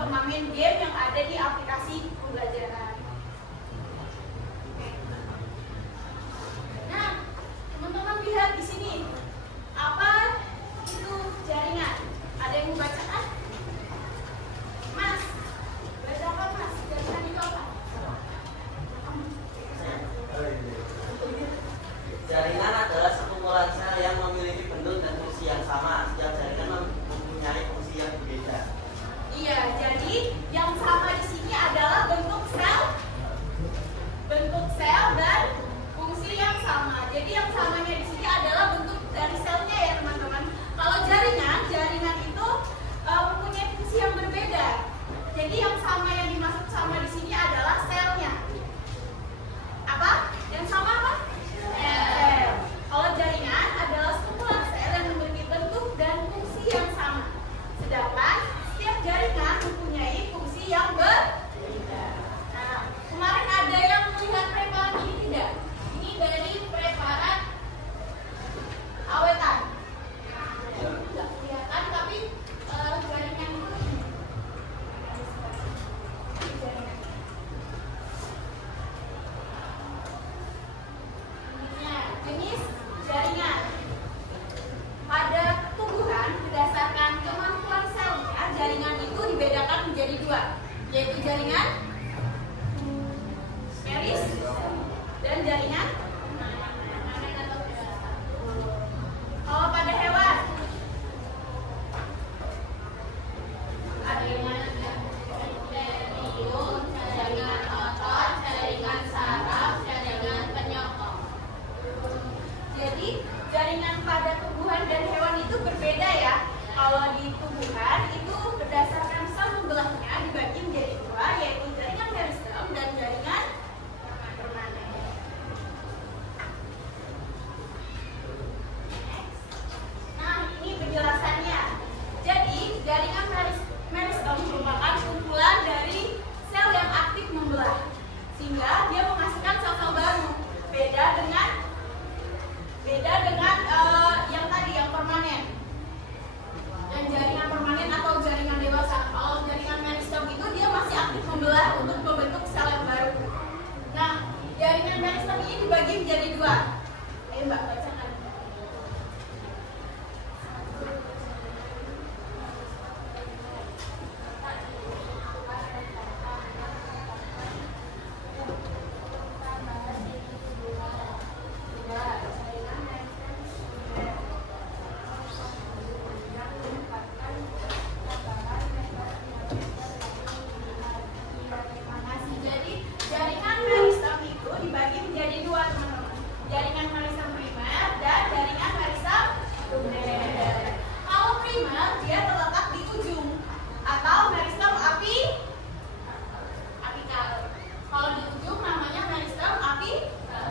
bermain game yang ada di aplikasi pembelajaran. Nah, teman-teman lihat di sini. Apa itu jaringan? Ada yang mau baca kan? Mas, baca apa Mas? Jaringan itu apa? Jaringan adalah sekumpulan sel yang memiliki bentuk dan fungsi yang sama. Setiap jaringan mempunyai fungsi yang berbeda. Iya, jadi yang sama di sini adalah bentuk sel dan fungsi yang sama. Jadi yang samanya di sini adalah bentuk dari selnya ya teman-teman. Kalau jaringan itu mempunyai fungsi yang berbeda. Jadi yang sama yang dimaksud sama di sini adalah selnya. Apa? Yang sama apa? Sel. Kalau jaringan adalah sekumpulan sel yang memiliki bentuk dan fungsi yang sama. Sedangkan setiap jaringan mempunyai fungsi yang berbeda. Nah, kemarin ada yang melihat preparat ini tidak? Ini dari preparat awetan. Tidak kelihatan, tapi jaringan itu jaringan. Jenis jaringan. Pada tumbuhan berdasarkan kemampuan selnya, jaringan itu dibedakan menjadi dua, yaitu jaringan meris dan jaringan. Kalau pada hewan, ada jaringan otot, jaringan saraf, jaringan penyokong. Jadi jaringan pada tumbuhan dan hewan itu berbeda ya. Kalau di tumbuhan itu berdasarkan sel membelahnya dibagi menjadi dua, yaitu jaringan meristem dan jaringan permanen. Nah, ini penjelasannya. Jadi jaringan meristem merupakan kumpulan dari sel yang aktif membelah, sehingga dia menghasilkan sel-sel baru. Beda dengan yang tadi, yang permanen. Dan jaringan permanen atau jaringan dewasa. Kalau jaringan meristem itu dia masih aktif membelah untuk membentuk sel yang baru. Nah, jaringan meristem ini dibagi menjadi dua. Mbak bacakan. Jadi jaringan meristem itu dibagi menjadi dua teman-teman. Jaringan meristem primer dan jaringan meristem sekunder. Kalau primer dia terletak di ujung atau meristem apikal. Kalau di ujung namanya meristem apikal.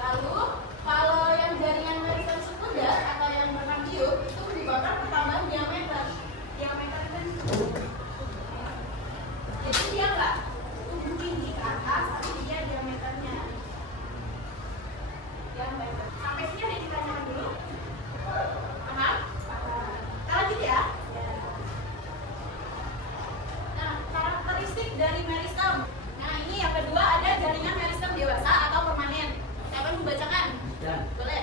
Lalu kalau yang jaringan meristem sekunder atau yang berkambium itu menyebabkan pertambahan diameter kan. Jadi dia nggak tumbuh tinggi ke atas, tapi dia diameternya. Diameter. Sampai sini ada ditanyakan dulu. Paham? Kita lanjut ya. Nah, karakteristik dari meristem. Nah, ini yang kedua ada jaringan meristem dewasa atau permanen. Siapa yang membacakan? Boleh.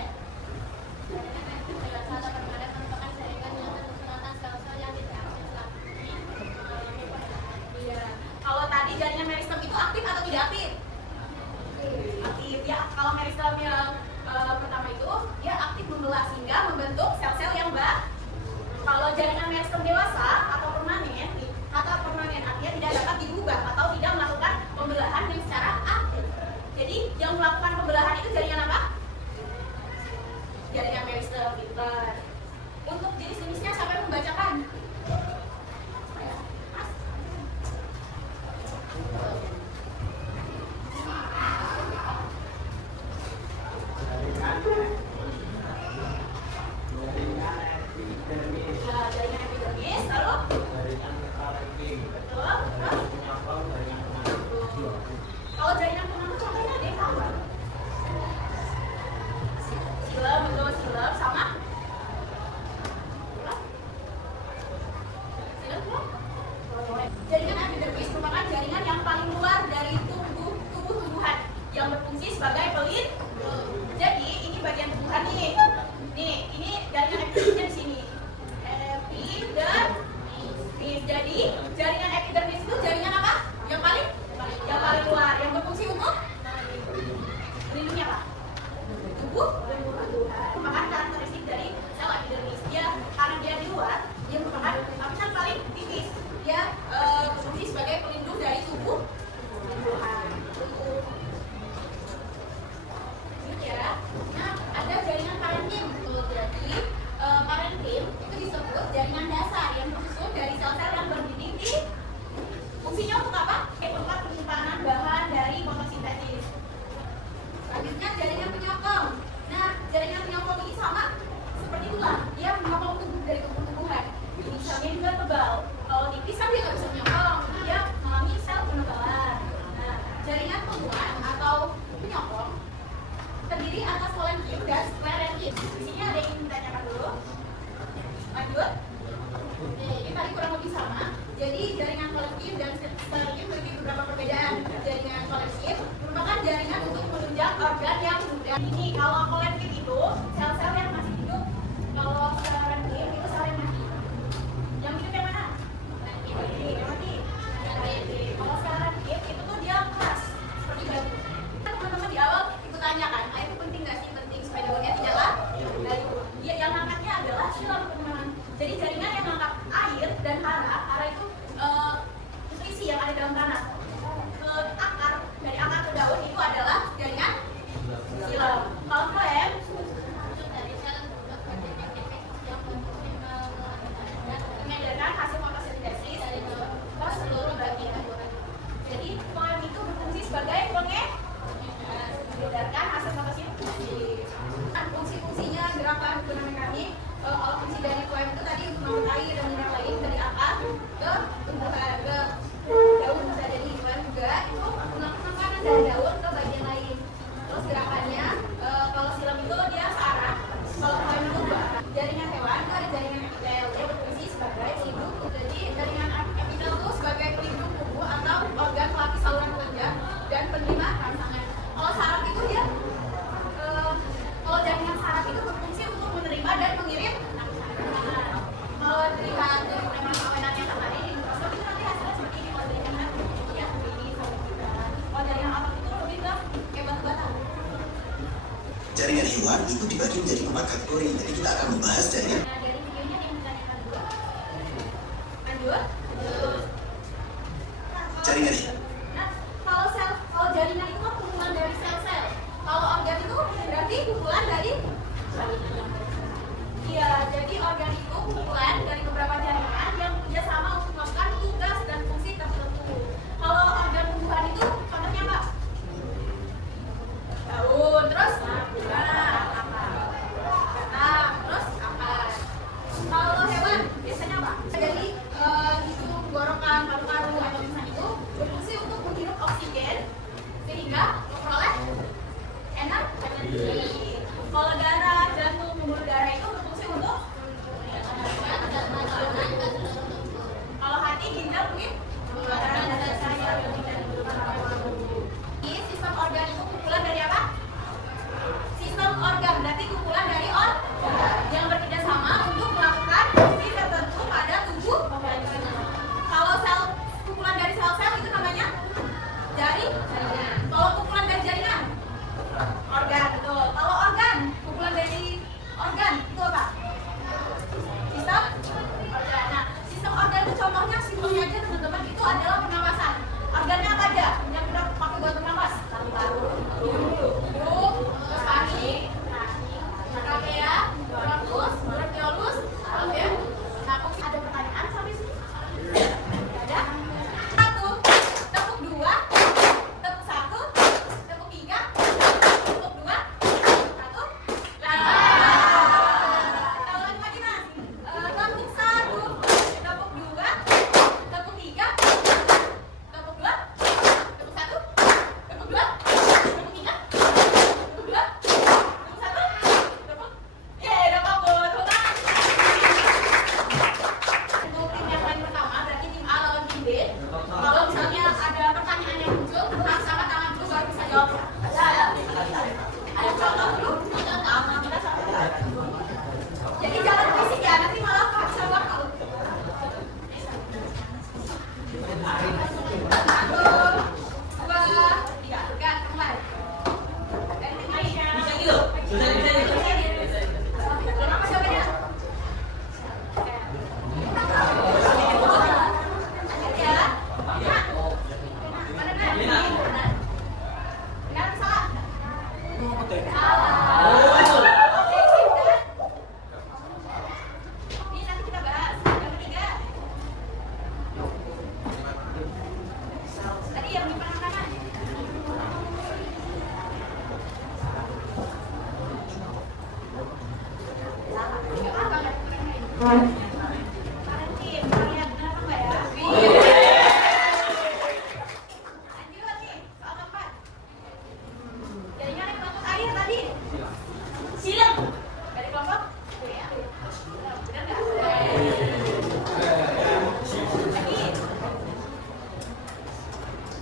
Jaringan meristem dewasa atau permanen merupakan jaringan yang tersusun sel-sel yang tidak aktif Iya. Kalau tadi jaringan meristem itu aktif atau tidak aktif? Aktif ya. Kalau meristem yang pertama itu dia aktif membelah sehingga membentuk sel-sel yang baru. Kalau jaringan meristem dewasa atau permanen artinya tidak dapat diubah atau tidak melakukan pembelahan yang secara aktif. Jadi yang melakukan pembelahan itu jaringan apa? yang berfungsi sebagai pelindung. Jadi ini bagian tumbuhan nih. Nih, ini jaringan epidermisnya di sini. Epidermis. Jadi jaringan epidermis itu jaringan apa? Yang paling luar, yang berfungsi untuk melindungi apa? Tubuh dan tumbuhan. Merupakan karakteristik dari sel epidermis. Dia karena dia di luar, dia merupakan lapisan paling tipis. Dia berfungsi sebagai pelindung dari tubuh tumbuhan. Gitu ya. Nah, ada jaringan parenkim. Jadi parenkim itu disebut jaringan dasar yang tersusun dari sel-sel yang berdinding di fungsinya untuk apa? Tempat penyimpanan bahan dari fotosintesis. Selanjutnya jaringan penyokong. Nah, jaringan penyokong ini sama seperti tulang. Dia menyokong tubuh dari tumbuh-tumbuhan. Misalnya juga tebal. Kalau tipis kan dia nggak bisa menyokong. Dia mengalami sel penebalan. Nah, jaringan tumbuhan atau penyokong terdiri atas kolenkim dan sklerenkim. Di sini ada yang ingin ditanyakan dulu. Lanjut. Oke, ini tadi kurang lebih sama. Jadi jaringan kolenkim dan sklerenkim memiliki beberapa perbedaan. Jaringan kolenkim merupakan jaringan untuk menunjang organ yang muda. Ini kalau kolenkim itu sel-sel yang masih hidup. Kalau sklerenkim itu sel yang mati. Yang hidup yang mana? Yang mati. Kalau sklerenkim itu tuh dia keras seperti batu. Teman-teman di awal ikut tanya kan, air itu penting nggak sih? Penting supaya daunnya tidaklah layu. Dia yang angkatnya adalah silam, teman-teman. Jadi jaringan yang mengangkat air dan hara itu nutrisi yang ada dalam tanah ke akar, dari akar ke daun itu adalah jaringan silam. Kalau phloem mengedarkan hasil fotosintesis ke seluruh bagian. Jadi phloem itu berfungsi sebagai mengedarkan hasil fotosintesis. Fungsi-fungsinya gerakan gunung kami. Kalau fungsi dari phloem itu tadi untuk mengangkat air dan mineral lain dari akar ke tumbuhan, ke daun bisa jadi phloem juga itu penekanan dari daun ke bagian lain. Terus gerakannya kalau silam itu dia searah, kalau phloem itu dua. Jaringan hewan itu ada jaringan epitel, dia berfungsi sebagai pelindung. Jadi jaringan epitel itu sebagai pelindung tubuh atau organ pelapis saluran kelenjar dan penerima rangsangan. Kalau saraf itu dia kalau jaringan saraf itu berfungsi untuk menerima dan mengirim rangsangan. Kalau dilihat dari perkembangan yang tadi di mikroskop itu nanti hasilnya seperti ini. Kalau jaringan yang begini seperti kita. Kalau jaringan otak itu lebih ke batu-batan. Jaringan hewan itu dibagi menjadi 4 kategori. Jadi kita akan membahas jaringan. Nah, dari videonya yang ditanyakan dulu. Lanjut. Jaringan hewan. Nah, kalau jaringan itu kan kumpulan dari sel-sel. Kalau organ itu berarti kumpulan dari iya, jadi organ itu kumpulan dari beberapa jaringan yang bekerja sama untuk melakukan tugas dan fungsi tertentu. Kalau organ tumbuhan itu contohnya apa? Daun, terus batang, terus akar. Kalau hewan biasanya apa? Jadi hidung, tenggorokan, paru-paru atau misalnya itu berfungsi untuk menghirup oksigen sehingga memperoleh energi. Kalau darah, jantung, pembuluh darah itu berfungsi untuk kalau hati, ginjal, mungkin sistem organ itu kumpulan dari apa? Sistem organ berarti kumpulan dari organ yang bekerja sama untuk melakukan fungsi tertentu pada tubuh. Kalau kumpulan dari sel-sel itu namanya jaringan. Kalau kumpulan dari jaringan organ, betul. Kalau organ, kumpulan dari organ itu apa? Sistem organ. Nah, sistem organ itu contohnya simpelnya aja teman-teman, itu adalah pernapasan. Organnya apa aja yang kita pakai buat bernapas? Hidung, terus paru, trachea, bronkiolus, ya. Nah, ada pertanyaan sampai sini? Ada? 1, tepuk 2, tepuk 1, tepuk 3, tepuk 2, 1. Kita ulangi lagi, Mas. Tepuk 1, tepuk 2, tepuk 3, tepuk 2, tepuk 1, tepuk 2, tepuk 3, tepuk 2, tepuk 1, tepuk. Yeay, udah bagus. Tepuk tangan. Untuk tim yang lain pertama berarti tim A lawan tim B. Kalau misalnya ada pertanyaan yang muncul, harus angkat tangan dulu baru bisa jawab. Bisa gitu? Bisa gitu?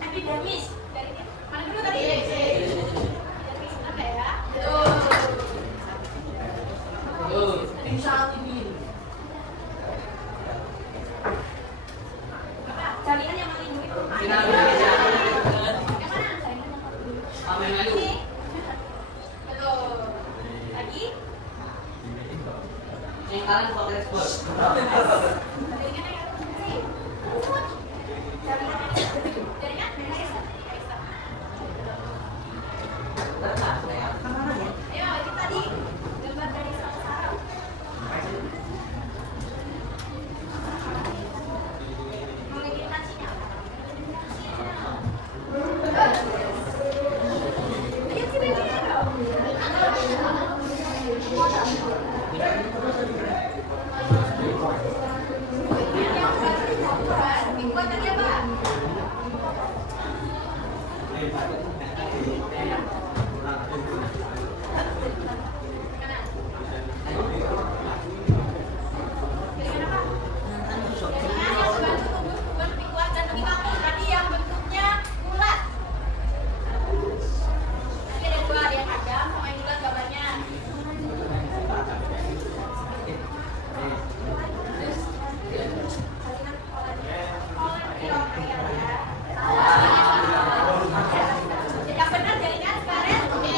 Epidermis dari mana dulu tadi? Epidermis apa ya? Jaringan yang melindungi itu. Yang mana? Ini. Betul. Lagi? Yang kalian kok respon? Jaringan yang jaringan ayo itu tadi gambar dari saraf. Mau meditasinya? Lihat sini buat tadi apa? Yang benar jaringan karet. Oke,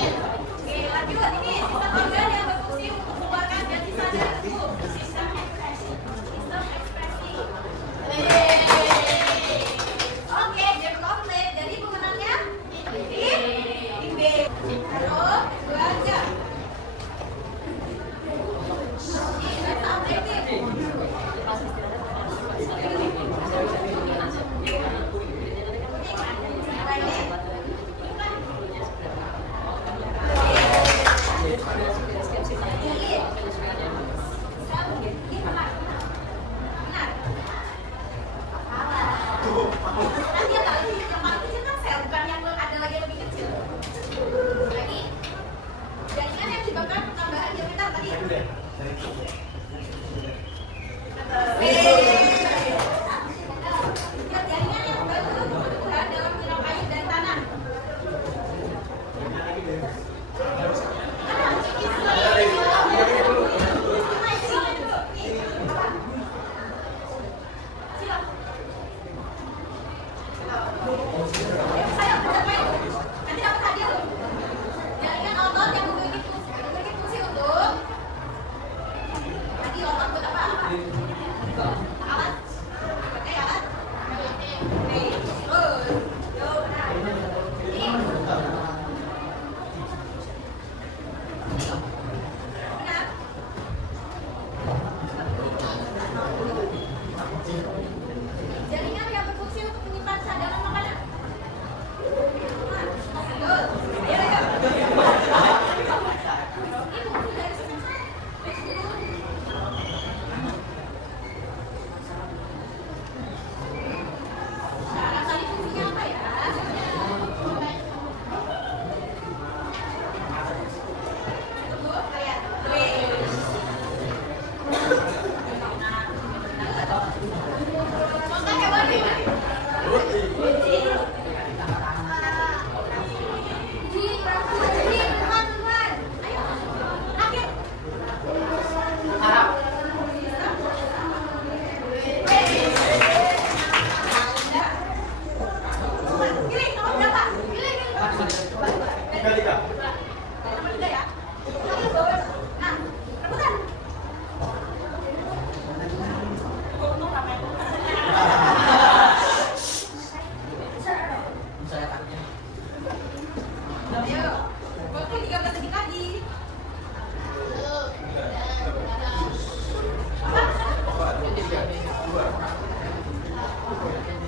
lanjut ini sistem organ yang berfungsi untuk mengeluarkan dan sisa darah tubuh. Sistem ekspresi. Oke, game komplit. Jadi pemenangnya tim B. Halo, 2 jam. Ini sampai tim. Tadi otak buat apa? Oke.